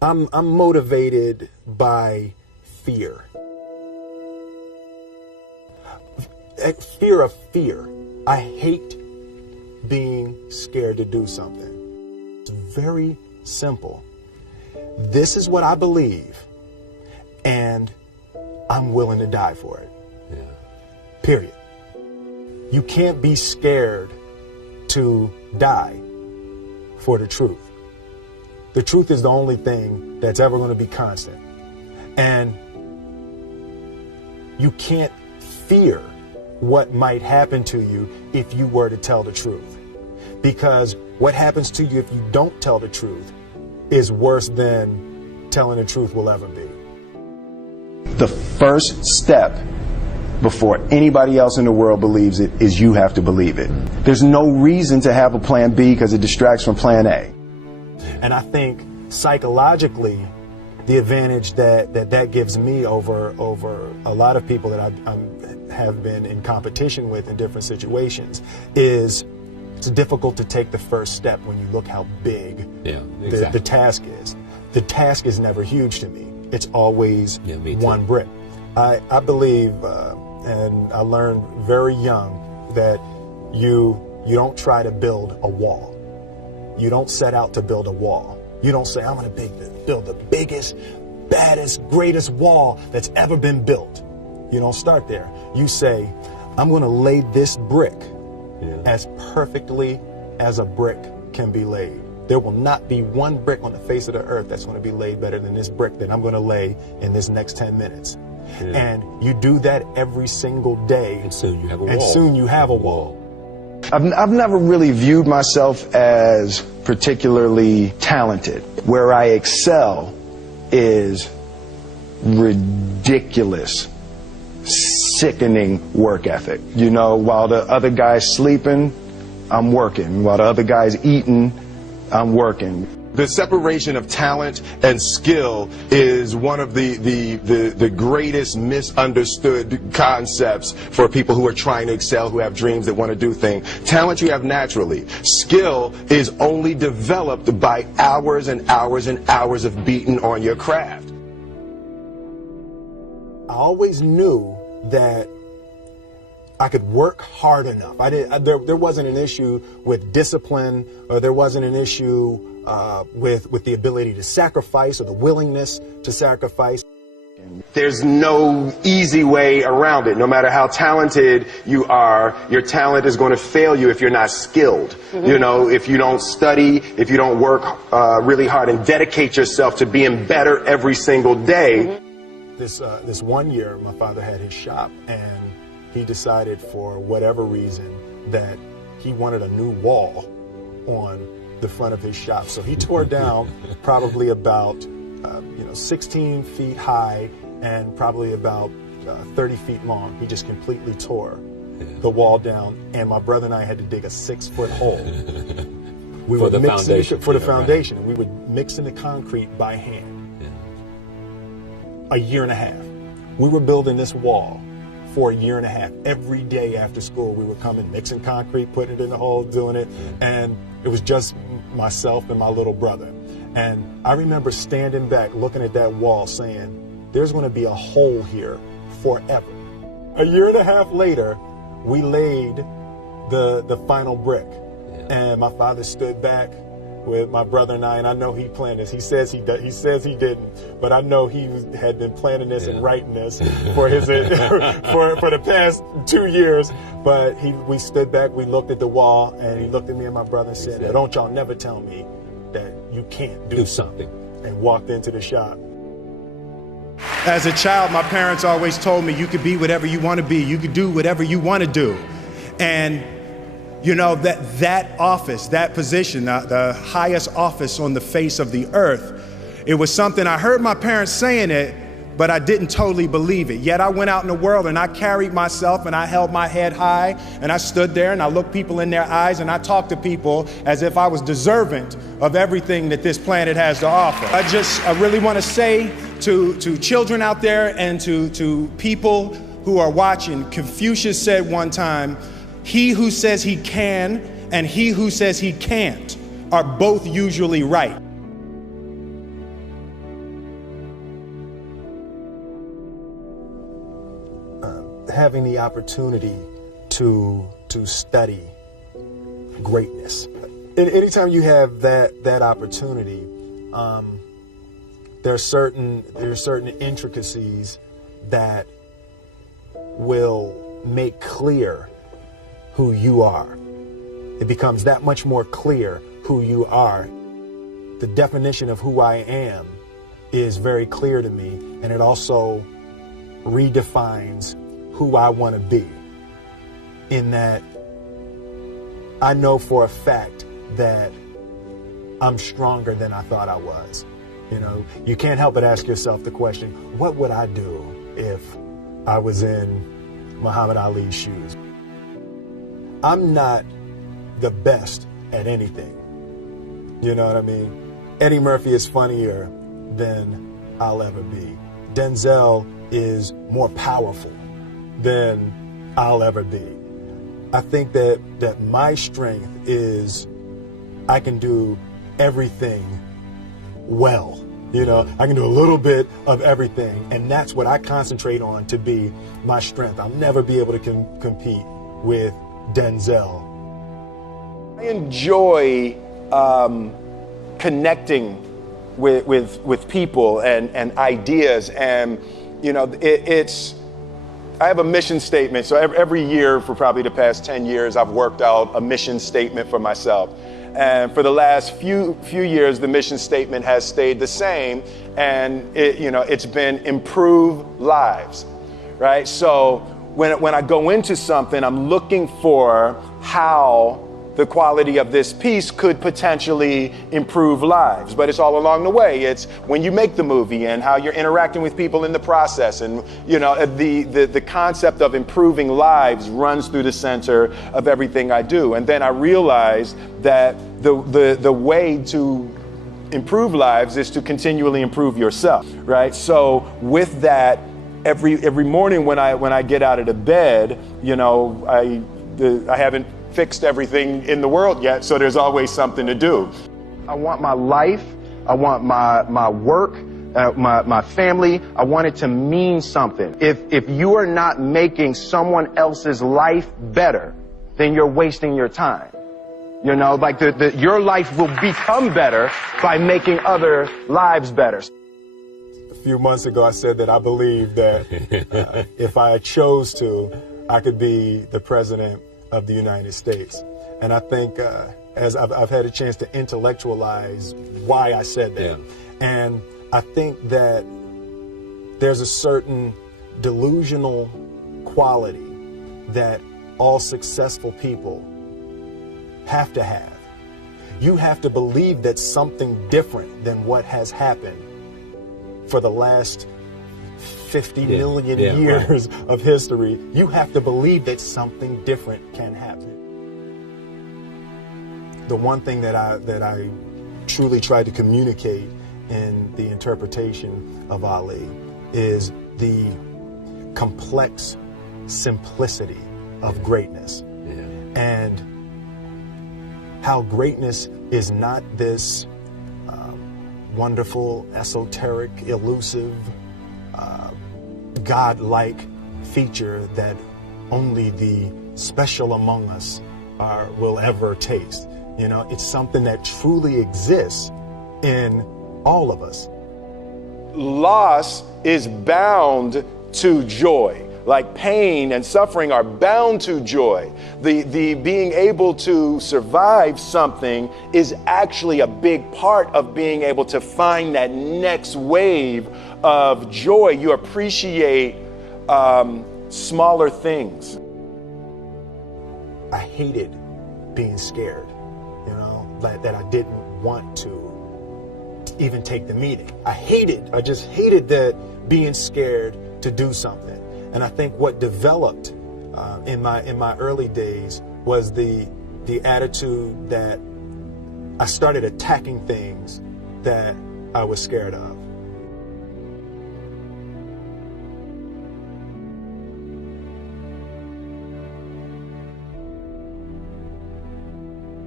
I'm motivated by fear. Fear of fear. I hate being scared to do something. It's very simple. This is what I believe, and I'm willing to die for it. Yeah. Period. You can't be scared to die for the truth. The truth is the only thing that's ever going to be constant. And you can't fear what might happen to you if you were to tell the truth. Because what happens to you if you don't tell the truth is worse than telling the truth will ever be. The first step before anybody else in the world believes it is you have to believe it. There's no reason to have a plan B because it distracts from plan A. And I think psychologically, the advantage that gives me over a lot of people that I have been in competition with in different situations is it's difficult to take the first step when you look how big the task is. The task is never huge to me. It's always one brick. I believe, and I learned very young, that you don't try to build a wall. You don't set out to build a wall. You don't say, I'm going to build the biggest, baddest, greatest wall that's ever been built. You don't start there. You say, I'm going to lay this brick as perfectly as a brick can be laid. There will not be one brick on the face of the earth that's going to be laid better than this brick that I'm going to lay in this next 10 minutes. And you do that every single day. And soon you have a wall. And soon you have a wall. I've never really viewed myself as particularly talented. Where I excel is ridiculous, sickening work ethic. You know, while the other guy's sleeping, I'm working. While the other guy's eating, I'm working. The separation of talent and skill is one of the greatest misunderstood concepts for people who are trying to excel, who have dreams, that want to do things. Talent you have naturally. Skill is only developed by hours and hours and hours of beating on your craft. I always knew that I could work hard enough. There wasn't an issue with discipline, or there wasn't an issue with the ability to sacrifice or the willingness to sacrifice. There's no easy way around it. No matter how talented you are, your talent is going to fail you if you're not skilled. You know, if you don't study, if you don't work really hard and dedicate yourself to being better every single day. This one year, my father had his shop, and he decided for whatever reason that he wanted a new wall on the front of his shop. So he tore down probably about 16 feet high and probably about 30 feet long. He just completely tore the wall down, and my brother and I had to dig a 6-foot hole. We for the foundation. For the foundation. We would mix in the concrete by hand. A year and a half. We were building this wall for a year and a half. Every day after school, we would come and mixing concrete, putting it in the hole, doing it. And it was just myself and my little brother. And I remember standing back, looking at that wall, saying, there's going to be a hole here forever. A year and a half later, we laid the final brick. And my father stood back with my brother and I know he planned this. He says he didn't, but I know he had been planning this and writing this for his for the past 2 years. But we stood back, we looked at the wall, and he looked at me and my brother and said, "Don't y'all never tell me that you can't do something," and walked into the shop. As a child, my parents always told me, you could be whatever you want to be, you could do whatever you want to do. And you know, that office, that position, the highest office on the face of the earth, it was something I heard my parents saying it, but I didn't totally believe it. Yet I went out in the world and I carried myself and I held my head high and I stood there and I looked people in their eyes and I talked to people as if I was deserving of everything that this planet has to offer. I really want to say to children out there and to people who are watching, Confucius said one time, he who says he can and he who says he can't are both usually right. having the opportunity to study greatness. And anytime you have that opportunity, there are certain intricacies that will make clear who you are. It becomes that much more clear who you are. The definition of who I am is very clear to me, and it also redefines who I want to be, in that I know for a fact that I'm stronger than I thought I was. You know, you can't help but ask yourself the question, what would I do if I was in Muhammad Ali's shoes? I'm not the best at anything. You know what I mean? Eddie Murphy is funnier than I'll ever be. Denzel is more powerful than I'll ever be. I think that my strength is I can do everything well. You know, I can do a little bit of everything, and that's what I concentrate on to be my strength. I'll never be able to compete with Denzel. I enjoy connecting with people and ideas, and you know, I have a mission statement. So every year for probably the past 10 years, I've worked out a mission statement for myself. And for the last few years, the mission statement has stayed the same, and it's been improve lives, right? So when I go into something, I'm looking for how the quality of this piece could potentially improve lives. But it's all along the way. It's when you make the movie and how you're interacting with people in the process. And the concept of improving lives runs through the center of everything I do. And then I realized that the way to improve lives is to continually improve yourself, right? So with that, every morning when I get out of the bed, I haven't fixed everything in the world yet, so there's always something to do. I want my life, I want my work, my family, I want it to mean something. If you are not making someone else's life better, then you're wasting your time. Your life will become better by making other lives better. A few months ago, I said that I believe that if I chose to, I could be the president of the United States. And I think as I've had a chance to intellectualize why I said that. Yeah. And I think that there's a certain delusional quality that all successful people have to have. You have to believe that something different than what has happened for the last 50 million years of history. You have to believe that something different can happen. The one thing that I truly tried to communicate in the interpretation of Ali is the complex simplicity of greatness. And how greatness is not this wonderful, esoteric, elusive, God-like feature that only the special among us will ever taste. It's something that truly exists in all of us. Loss is bound to joy. Like pain and suffering are bound to joy. The being able to survive something is actually a big part of being able to find that next wave of joy. You appreciate smaller things. I hated being scared, that I didn't want to even take the meeting. I just hated that being scared to do something. And I think what developed in my early days was the attitude that I started attacking things that I was scared of.